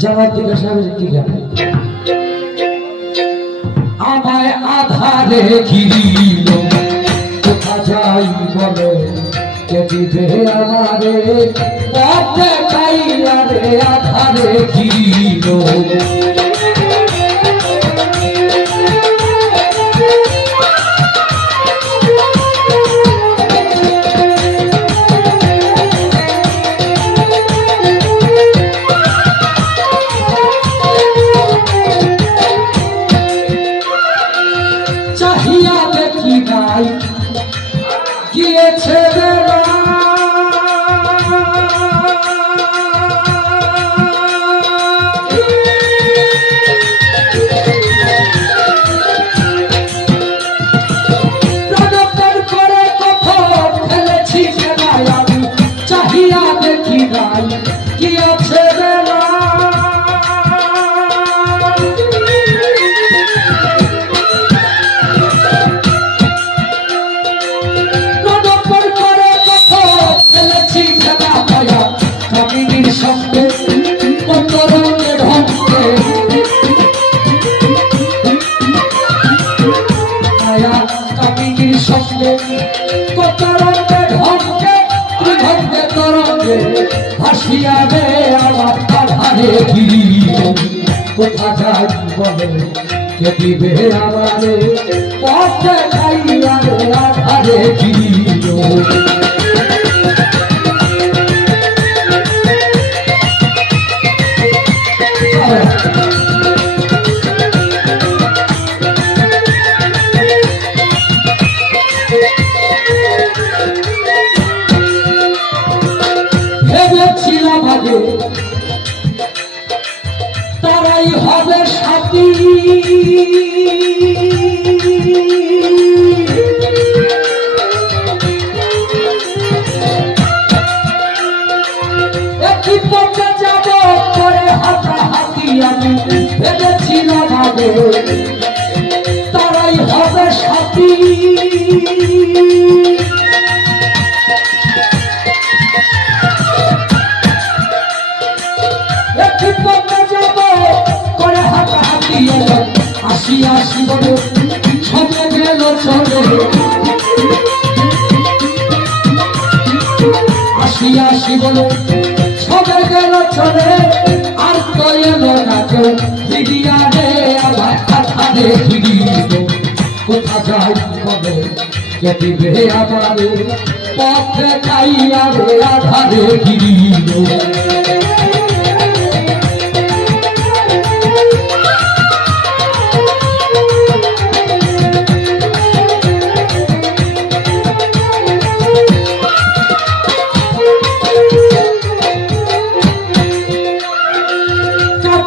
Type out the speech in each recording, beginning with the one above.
জবাব জিজ্ঞাসা করে কি জানে? আমায় আধারে ঘিরিল। কোথা যাই বলে? কে দিবে আমারে? পথে খাইয়ারে আধারে যাই বলে কে দিবে আমারে পথে খাইয়া রে আধারে গিরি ভেবেছিলাম আগে তারাই হবে সাথী। তারাই হবে সাথী। বলে সবে গেল চলে আর তো এলো না কেউ। ফিরিয়া রে, আবার কথা রে ফিরিয়ে কোথা যাই কবে, কে দিবে আমারে? পথে চাইয়া রে, আধারে ফিরিয়ে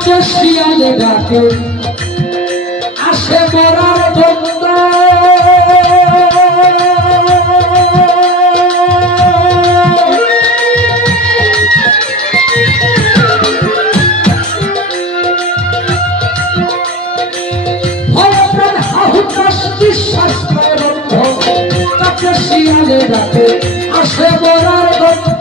কাছে শিয়ালে ডাকে আসে মরার হাহুতাস বিশ্বাস করে বন্ধ ডাকে আসে মরার বন্ধ।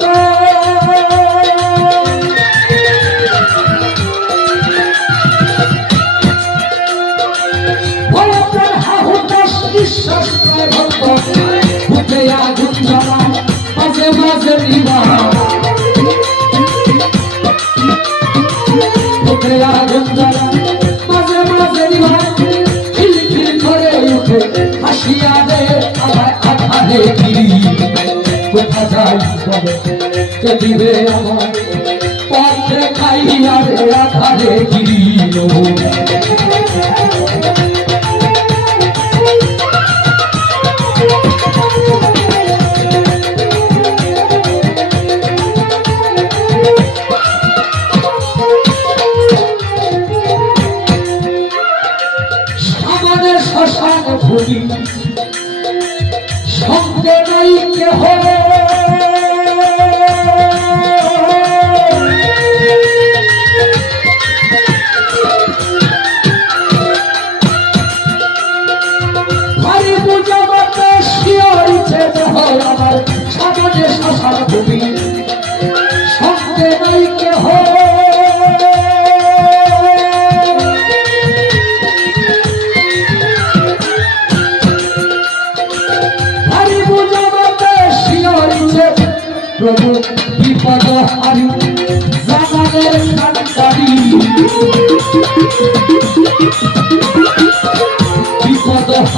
দিবে আমার পথে খাইয়া রে আধারে গিরি ভূমি সঙ্গে নাই। কেহ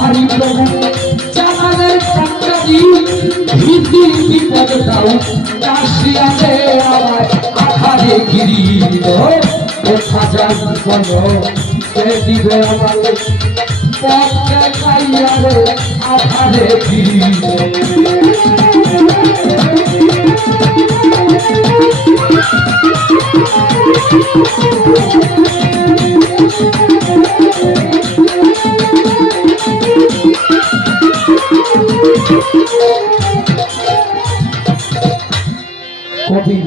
হরি প্রভু চাঁদের সাক্ষী ভীতি বিপদ দাও কাশিয়াতে আমার আখারে গিরিল ও সাজা বল সে দিব আমার পথে খাইয়া আখারে গিরিল Thank you.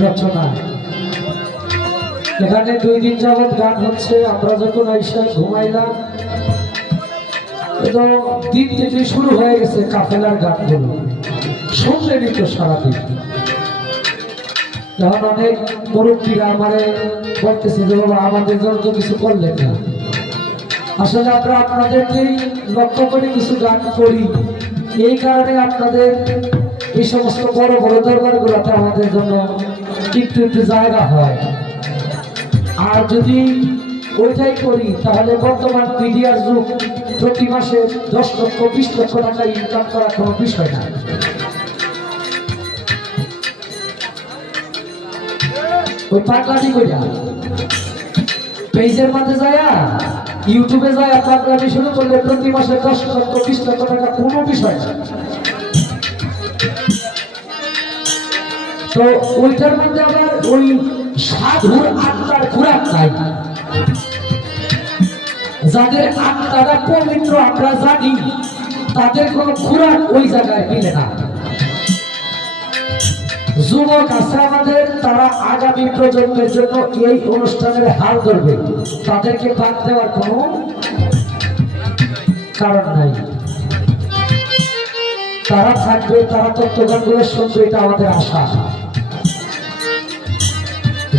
রচনা এখানে দুই দিন যাবৎ গান হচ্ছে, আমরা যখন আইসা ঘুমাইলাম, তো দিন থেকে শুরু হয়ে গেছে কাফেলার গানগুলো। শুনলেনি তো সারাদিন। যখন অনেক মুরব্বীরা আমারে বলতেছে যে, বাবা, আমাদের জন্য তো কিছু করলেন না। আসলে আমরা আপনাদেরকেই লক্ষ্য করে কিছু গান করি। এই কারণে আপনাদের এই সমস্ত বড় বড় দরবারগুলোতে আমাদের জন্য একটু জায়গা হয়। আর যদি ওইটাই করি, তাহলে বর্তমান মিডিয়ার যুগ, প্রতি মাসে দশ লক্ষ, বিশ লক্ষ টাকা ইনকাম করা কোনো বিষয় না। ওই পাগলামি পেজের ইউটিউবে যায় পাগলামি শুরু করলে প্রতি মাসে দশ লক্ষ, বিশ লক্ষ টাকা কোনো বিষয় না। তো ওইটার মধ্যে আবার ওই সাধুর আত্মার খোরাক নাই। যাদের আত্মারা পবিত্র, আমরা জানি, তাদের কোনো খোরাক ওই জায়গায় মিলে না। যুবক আছে আমাদের, তারা আগামী প্রজন্মের জন্য এই অনুষ্ঠানের হাল ধরবে। তাদেরকে বাদ দেওয়ার কোনো কারণ নাই। তারা থাকবে, তারা তত্ত্বগানগুলো শুনবে, এটা আমাদের আশা।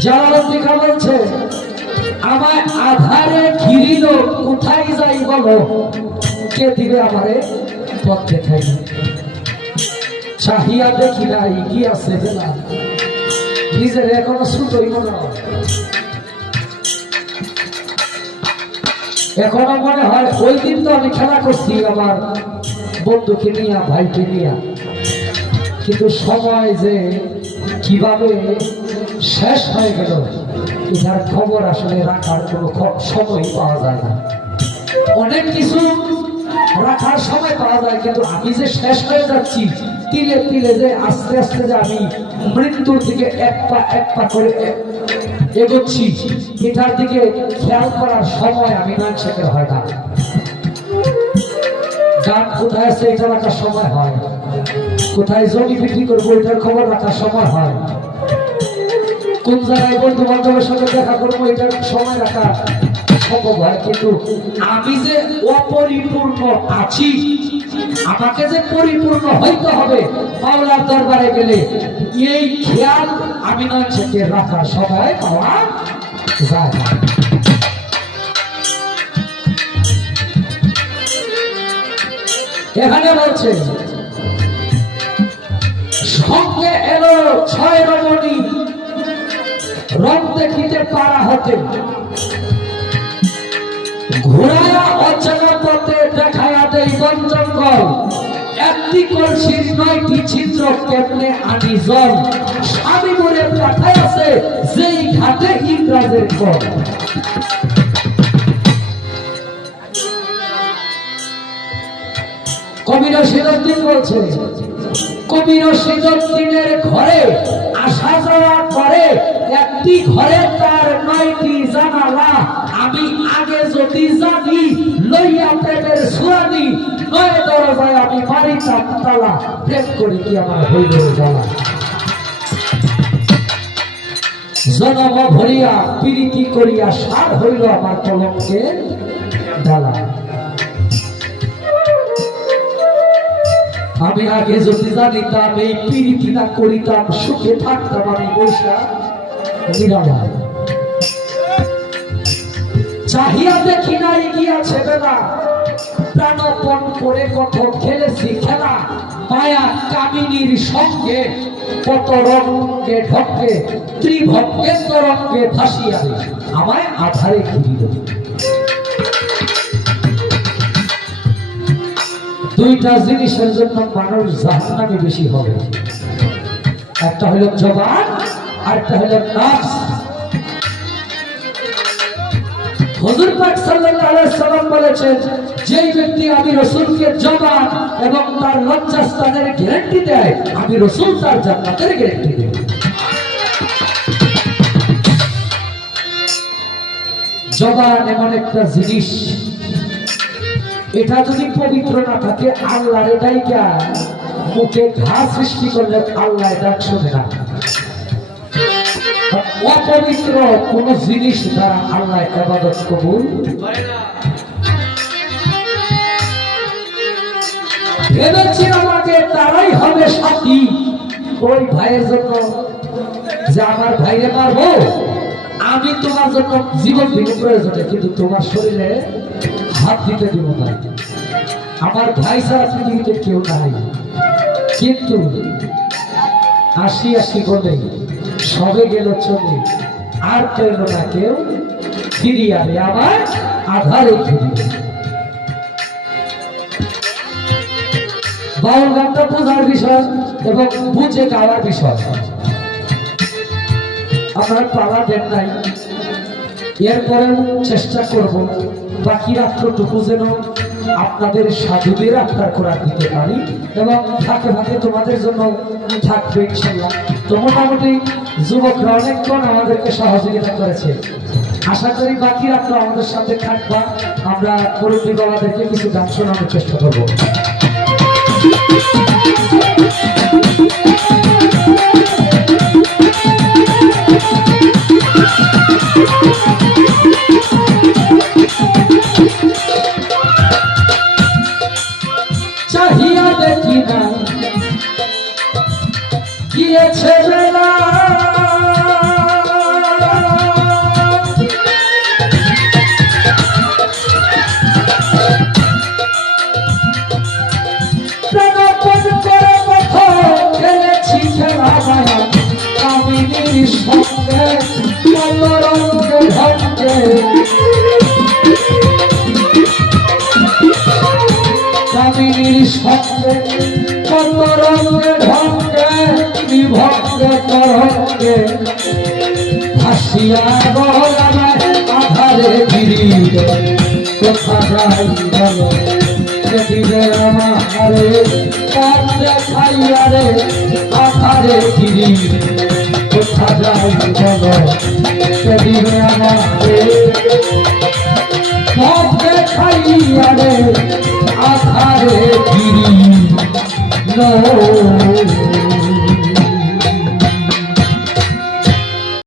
জালালন্দিকা বলছে, আমায় আধারে ঘিরিল, কোথায় যাই বলো? কে দিবে আমারে পথ দেখাই চাহিয়া দেখি নাই, কি আছে বেলা নিজের এখনও ছোটই মনে হয় এখনও মনে হয় ওই দিন তো আমি খেলা করছি আমার বন্ধুকে নিয়ে, ভাইকে নিয়ে। কিন্তু সময় যে কীভাবে শেষ হয়ে গেল। এটার খবর আসলে রাখার কোনো সময় পাওয়া যায় না। অনেক কিছু রাখার সময় পাওয়া যায়, কিন্তু আমি যে শেষ হয়ে যাচ্ছি, তিলে তিলে যে আস্তে আস্তে যে আমি মৃত্যুর দিকে এক পা এক পা করে এগোচ্ছি, এটার দিকে খেয়াল করার সময় আমি না সেটা হয় না। গান কোথায় আছে, এটা রাখার সময় হয়। কোথায় জমি বিক্রি করব, এটার খবর রাখার সময় হয়। কোন জায়গায় বন্ধু বান্ধবের সাথে দেখা করব, এটা সময় রাখা সম্ভব হয়, কিন্তু আমি যে অপরিপূর্ণ আছি, আমাকে যে পরিপূর্ণ হইতে হবে মাওলার দরবারে গেলে, এই খেয়াল আমি নয় থেকে রাখা সময় পাওয়া যায় না। এখানে বলছে, সঙ্গে এলো ছয় রমণী রং দেখিতে পারা হতে। ঘোরায়া অচেনা পথে দেখায়া দেই বন জঙ্গল একটি কলসির নয়টি ছিদ্র আনি জল? স্বামী বলে পাঠায় আছে, যেই ঘাটে ঘরে আসা যাওয়া করে একটি ঘরে তার নয়টি জানালা। আমি আগে যদি জানি, লইয়া পেটের সুরানি নয় দরজায় আমি মারিতাম তালা প্রেম করে কি আমার হইল জ্বালা? জনম ভরিয়া প্রীতি করিয়া সার হইল আমার কলমকে ডালা আমি আগে যদি জানিতাম, এই পিরিতি না করিতাম, সুখে থাকতাম আমি বৈশা প্রাণপণ করে খেলেছি খেলা। মায়া কামিনীর সঙ্গে কত ভাসিয়া আমায় আধারে দুইটা জিনিসের জন্য মানুষ জাহান্নামে বেশি হবে। একটা হলো জবান আর একটা হলো নাফস বলেছেন, যেই ব্যক্তি আমি এবং তার দেয়, আমি তার জবান এমন একটা জিনিস, এটা যদি পবিত্র না থাকে এটাই মুখে ঘা সৃষ্টি করলে আল্লাহ এটা শোনে না। অপবিত্র কোন জিনিস দ্বারা আল্লাহ এবাদত কবুল ভেবেছি আমাকে তারাই হবে সাথী। ওই ভাইয়ের জন্য যে আমার ভাইরে মারবো, আমি তোমার জন্য জীবন দিব প্রয়োজনে কিন্তু তোমার শরীরে হাত দিতে দিব না। আমার ভাই ছাড়া পৃথিবীতে কেউ নাই। কিন্তু আসি আসি বলে সবে গেল চলে আর পেল না কেউ। ফিরিয়ে আনে আবার আধারে ফিরিয়ে। বাউল গানটা বোঝার বিষয় এবং বুঝে গাওয়ার বিষয়। আপনার দেন নাই। এরপরেও চেষ্টা করব বাকি রাত্রটুকু যেন আপনাদের সাধুদের আপনার করার দিতে পারি এবং ফাঁকে ফাঁকে তোমাদের জন্য থাকবে ইনশাল্লাহ তো মোটামুটি যুবকরা অনেকক্ষণ আমাদেরকে সহযোগিতা করেছে। আশা করি বাকি রাত্র আমাদের সাথে থাকবা। আমরা মুরব্বী বাবাদেরকে কিছু গান শোনানোর চেষ্টা করব। সঙ্গে মনোরঞ্জে ঢঙ্গে কামিনীর সঙ্গে কত রঙে ঢঙ্গে বিভক্ত তরঙ্গে ভাসিয়া গলায় আধারে ফিরিবে কোথা যাই বলো আমারে পথ দেখাইয়া রে আধারে ফিরিবে যাই বলো আমারে পথ দেখাইয়া আধারে গিরি নো।